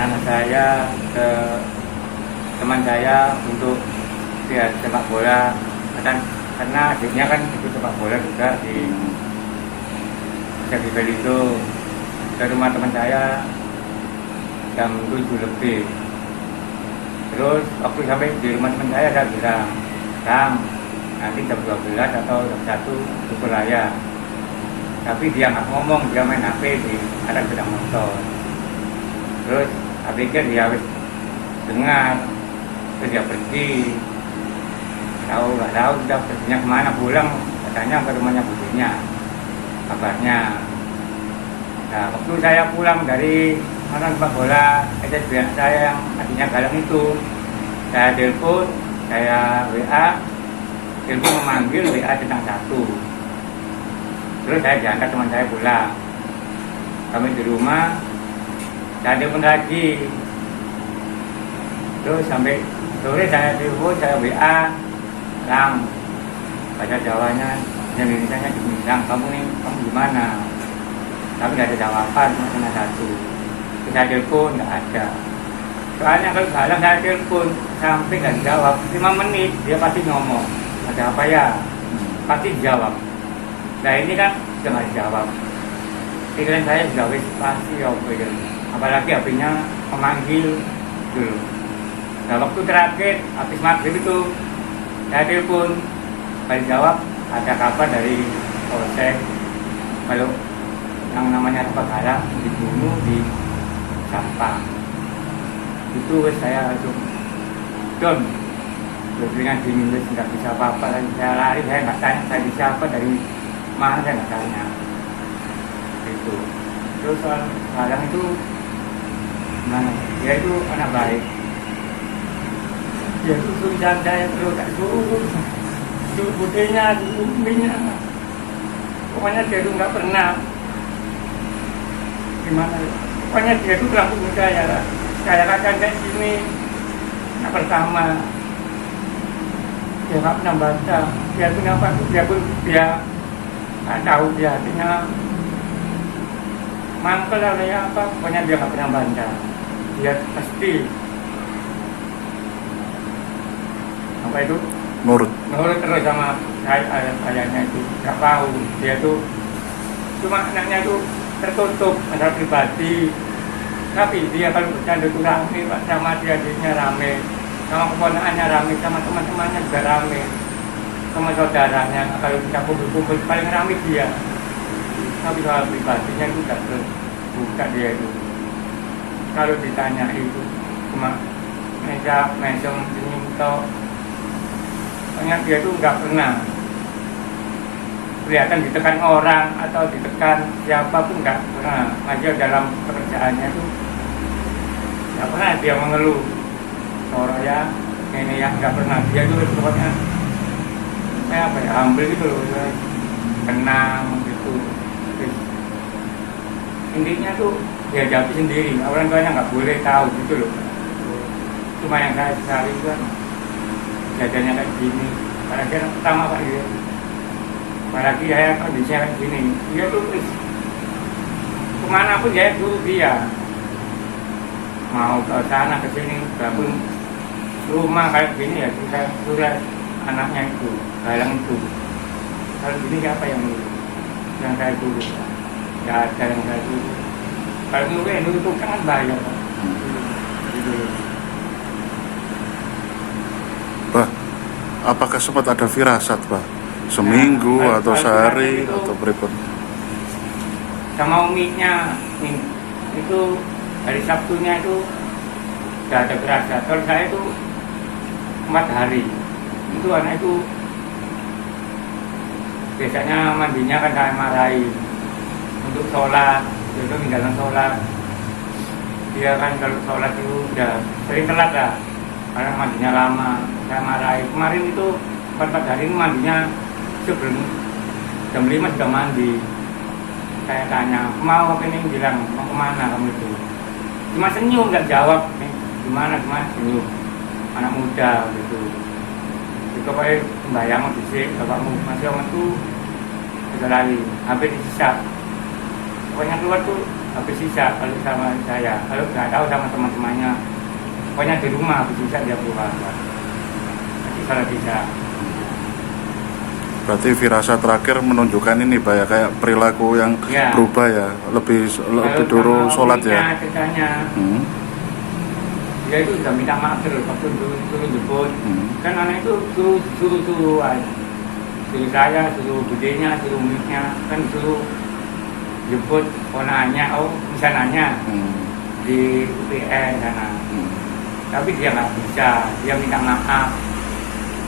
Anak saya ke teman saya untuk lihat sepak bola, karena adiknya kan ikut sepak bola juga di Belitung, ke rumah teman saya jam 7 lebih. Terus waktu sampai di rumah teman saya bilang, Kang, nanti jam 12 atau jam 1 pukul raya. Tapi dia nggak ngomong, dia main HP di atas sepeda motor. Terus saya pikir dia harus dengar, terus dia pergi. Nggak tahu dia perginya kemana, pulang katanya ke rumahnya budinya, kabarnya. Nah, waktu saya pulang dari nonton sepak bola, ada anak saya yang adiknya Galang itu, saya telepon, saya WA, telepon memanggil, WA tentang satu. Terus saya diantar teman saya pulang. Kami di rumah, saya telepon lagi. Terus sampai sore saya telepon, saya WA, Lang, bahasa Jawanya, Indonesia-nya dibilang, kamu gimana? Tapi nggak ada jawaban, cuma satu. Terus saya telepon, nggak ada. Soalnya kalau Galang saya telepon, sampai nggak jawab, 5 menit dia pasti ngomong, ada apa ya? Pasti jawab. Nah ini kan sudah nggak dijawab. Pikiran saya sudah pasti ya, apalagi HP-nya memanggil dulu. Nah waktu terakhir habis maghrib itu saya telepon, nggak dijawab, ada kabar dari Polsek kalau yang namanya Rafa Galang dibunuh di Sampang. Itu saya langsung Don, dengan diminus nggak bisa apa-apa, dan saya lari, saya nggak tanya saya bisa apa, dari mana saya nggak tanya itu. Terus soal Galang itu gimana? Dia itu anak baik, dia itu sudah saya terus tak suruh budenya, umpinya, pokoknya dia itu nggak pernah gimana, pokoknya dia itu langsung saya lah, kayak kayak gini. Yang pertama dia nggak pernah baca, dia pun apa, dia pun dia nggak tahu, dia artinya mangkel atau ya apa, pokoknya dia nggak pernah baca. Dia pasti apa itu nurut terus sama ayahnya itu, nggak tahu. Dia tuh cuma anaknya itu tertutup, masalah pribadi. Tapi dia kalau bercanda itu rame, sama adiknya rame, sama keponakannya rame, sama teman-temannya juga rame, sama saudaranya. Kalau kita kumpul-kumpul paling rame dia. Tapi soal pribadinya itu tidak terbuka dia itu. Kalau ditanya itu cuma mesem senyum toh. Pokoknya dia itu nggak pernah kelihatan ditekan orang atau ditekan siapapun, nggak pernah. Aja dalam pekerjaannya itu nggak pernah dia mengeluh. Soraya ini yang nggak pernah, dia itu pokoknya kayak apa ya, humble gitu loh, tenang gitu. Terus, intinya tuh dia hadapi sendiri, orang tuanya nggak boleh tahu gitu loh. Cuma yang saya sesali itu kan jadinya kayak gini. Apalagi yang pertama Pak dia, apalagi saya kondisinya kayak gini, dia tuh kemana pun dia dulu, dia mau ke sana ke sini, bangun rumah kayak gini ya, kita sudah anaknya itu Galang itu. Kalau gini siapa yang dulu? Yang saya dulu nggak ada yang saya dulu. Kalau dulu itu kan bayar gitu. Pak, apakah sempat ada firasat, Pak? Seminggu nah, atau sehari atau berikut? Sama uminya itu hari Sabtunya itu sudah ada firasat. Kalau saya itu 4 hari. Itu anak itu biasanya mandinya kan saya marahi untuk sholat, itu tinggalan sholat. Dia kan kalau sholat itu udah sering telat lah, karena mandinya lama, saya marahi. Kemarin itu 4 hari ini mandinya sebelum jam 5 sudah mandi. Saya tanya, mau apa ini, bilang mau kemana kamu itu? Cuma senyum, nggak jawab. Gimana senyum, anak muda gitu. Itu kayak membayang disik, bapakmu masih orang itu udah lari, hampir disisa. Pokoknya keluar tuh habis sisa kalau sama saya, kalau nggak tahu sama teman-temannya, pokoknya di rumah habis sisa dia keluar. Nanti kalau bisa. Berarti firasat terakhir menunjukkan ini Pak ya, kayak perilaku yang Ya. berubah ya, lebih dulu Kalau sholat sama ya. umumnya ceritanya, dia itu sudah minta maaf terus waktu suruh jemput. Kan anak itu suruh-suruhan, suruh saya, suruh budenya, suruh umiknya, kan suruh jemput ponakannya, misalnya di UPN sana. Tapi dia nggak bisa, dia minta maaf.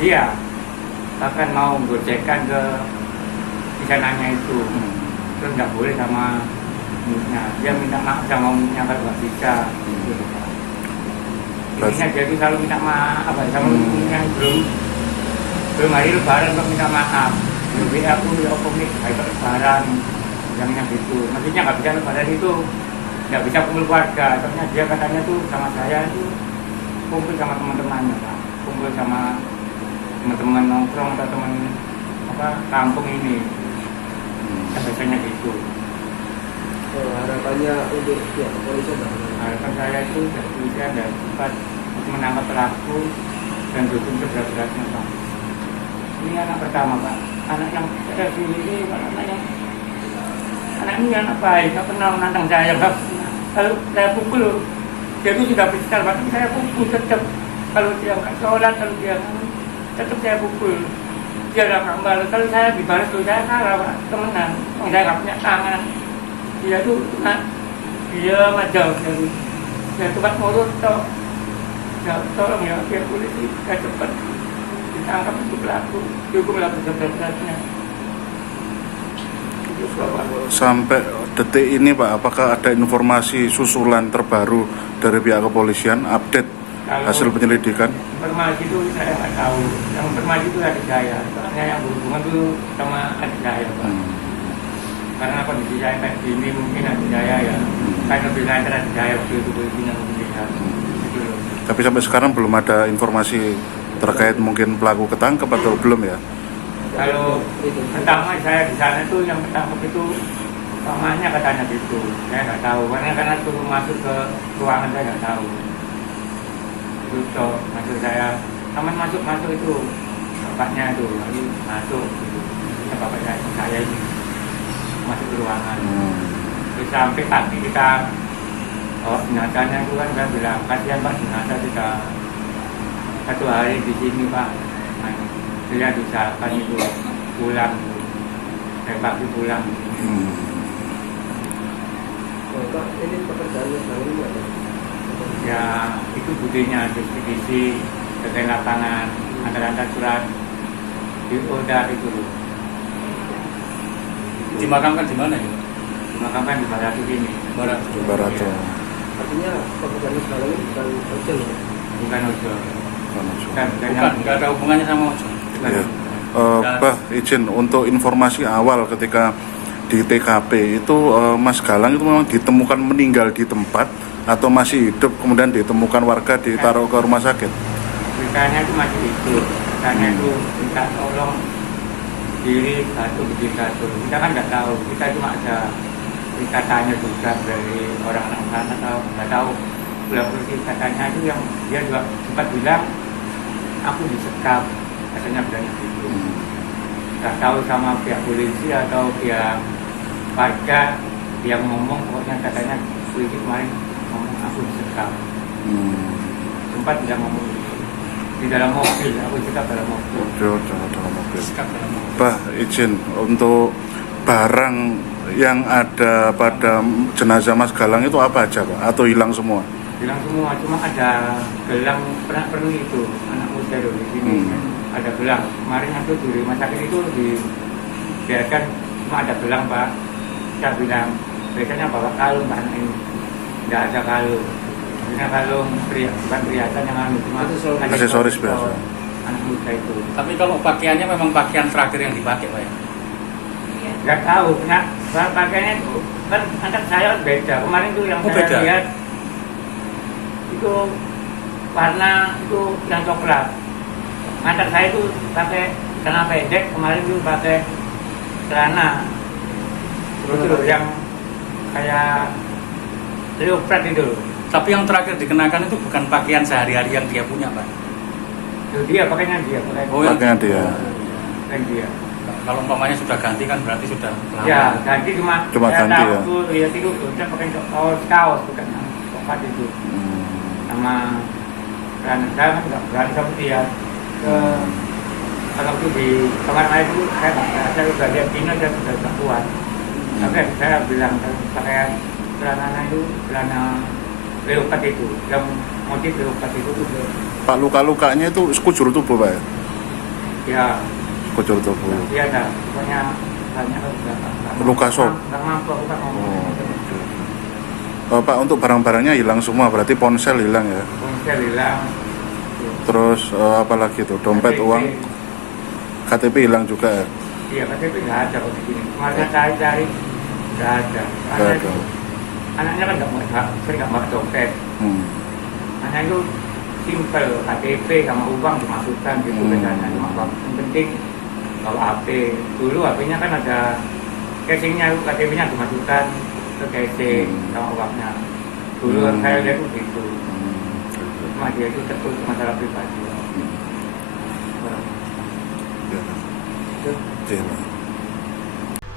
Dia bahkan mau gocekan ke misalnya itu, terus nggak boleh sama umiknya. Dia minta maaf sama umiknya kalau nggak bisa. Intinya dia itu selalu minta maaf sama umiknya belum hari lebaran kok minta maaf. Lebih aku ya komik, kayak lebaran. Yang gitu, maksudnya nggak bisa lebaran itu nggak bisa kumpul keluarga, soalnya dia katanya tuh sama saya itu kumpul sama teman-temannya Pak, kumpul sama teman-teman nongkrong atau teman kampung ini, biasanya gitu. Harapannya untuk pihak kepolisian Harapan saya itu dari polisian dan cepat menangkap pelaku dan dukung seberat-beratnya Pak. Ini anak pertama Pak, anak yang saya pilih ini anak ini anak baik, nggak pernah menantang saya Pak. Kalau saya pukul, dia itu sudah besar Pak, tapi saya pukul tetap. Kalau dia nggak sholat, kalau dia tetap saya pukul. Dia nggak balas, kalau saya dibalas tuh saya kalah Pak, temenan. Saya nggak punya tangan. Dia tuh dia majau dari saya tempat mulut toh. Ya, tolong ya pihak polisi, saya cepat ditangkap itu pelaku, dihukumlah berat-beratnya. Sampai detik ini Pak, apakah ada informasi susulan terbaru dari pihak kepolisian, update hasil penyelidikan? Informasi itu saya nggak tahu. Yang informasi itu adik saya, soalnya yang berhubungan itu sama adik saya Pak. Karena kondisi saya kayak gini mungkin adik saya ya, kayak lebih lancar adik saya waktu itu polisinya mungkin ya. Gitu loh. Tapi sampai sekarang belum ada informasi terkait mungkin pelaku ketangkep atau belum ya? Kalau pertama saya di sana itu yang ketangkep itu pamannya katanya gitu, saya nggak tahu karena suruh masuk ke ruangan saya nggak tahu. Itu toh masuk saya, taman masuk itu bapaknya itu lalu masuk, ya bapak saya ini masuk ke ruangan. Terus sampai pagi kita jenazahnya itu kan saya bilang kasihan Pak, jenazah kita 1 hari di sini Pak. Dia diusahakan itu pulang, saya pagi pulang. Pak, ini pekerjaannya sekarang ini apa? Ya itu budenya distribusi bagian lapangan antar surat di Oda itu. Dimakamkan di mana ya? Dimakamkan di Baratu ini. Di Baratu. Artinya pekerjaannya sekarang ini bukan ojol ya? Bukan ojol. Bukan, nggak ada hubungannya sama ojol. Ya. Bah, izin untuk informasi awal ketika di TKP itu Mas Galang itu memang ditemukan meninggal di tempat atau masih hidup kemudian ditemukan warga ditaruh ke rumah sakit? Beritanya itu masih hidup, beritanya itu minta tolong diri batu. Kita kan nggak tahu, kita cuma ada katanya juga dari orang-orang sana atau nggak tahu. Polisi katanya itu yang dia juga sempat bilang aku disekap, katanya bilangnya gitu. Nggak tahu sama pihak polisi atau pihak warga yang ngomong, pokoknya katanya polisi kemarin ngomong aku disekap. Sempat dia ngomong di dalam mobil, aku disekap dalam mobil. Dalam mobil. Sikap dalam Bah, izin untuk barang yang ada pada jenazah Mas Galang itu apa aja Pak? Atau hilang semua? Hilang semua, cuma ada gelang pernak-pernik itu anak muda loh di sini. Ada gelang. Kemarin aku di rumah sakit itu dibiarkan cuma ada gelang Pak. Saya bilang biasanya bawa kalung Pak anak ini. Tidak ada kalung. Ini kalung bukan perhiasan yang cuma aksesoris biasa. Anak muda itu. Tapi kalau pakaiannya memang pakaian terakhir yang dipakai Pak ya? Nggak tahu, pakaiannya itu kan anak saya beda. Kemarin tuh yang saya Beda? lihat itu warna itu yang coklat. Anak saya itu pakai celana pendek, kemarin itu pakai celana. Terus yang kayak Leopard itu. Tapi yang terakhir dikenakan itu bukan pakaian sehari-hari yang dia punya, Pak. Itu dia pakainya dia, pakai Oh, yang Pakaian dia. pakaian dia. kalau umpamanya sudah ganti kan berarti sudah lama. Ya, ganti cuma saya ganti tahu ya. tuh, lihat itu udah pakai kaos bukan tokat itu. Sama dan saya kan nggak berani sama dia ke kalau itu di kamar saya itu saya udah lihat Dino dan sudah tak kuat. Tapi saya bilang pakaian celana itu celana leopard itu yang motif leopard itu tuh Pak, luka-lukanya itu sekujur tubuh, Pak ya? ya Sekujur tubuh. iya dah pokoknya banyak Luka sok. nggak mampu aku kan ngomong. Pak, untuk barang-barangnya hilang semua, berarti ponsel hilang ya? Ponsel hilang. Terus apa lagi tuh? Dompet, KTP. uang, KTP hilang juga ya? Iya, KTP nggak ada kok di sini. Kemarin cari-cari nggak ada. Nggak ada. Anaknya kan nggak mau, sering nggak mau dompet. Anaknya itu simpel, KTP sama uang dimasukkan gitu bedanya cuma uang. Yang penting kalau HP dulu HP-nya kan ada casingnya, KTP-nya dimasukkan ke casing sama uangnya. Dulu saya lihat begitu. Cuma dia itu tertutup masalah pribadi.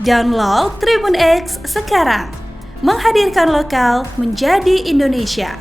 Download Tribun X sekarang, menghadirkan lokal menjadi Indonesia.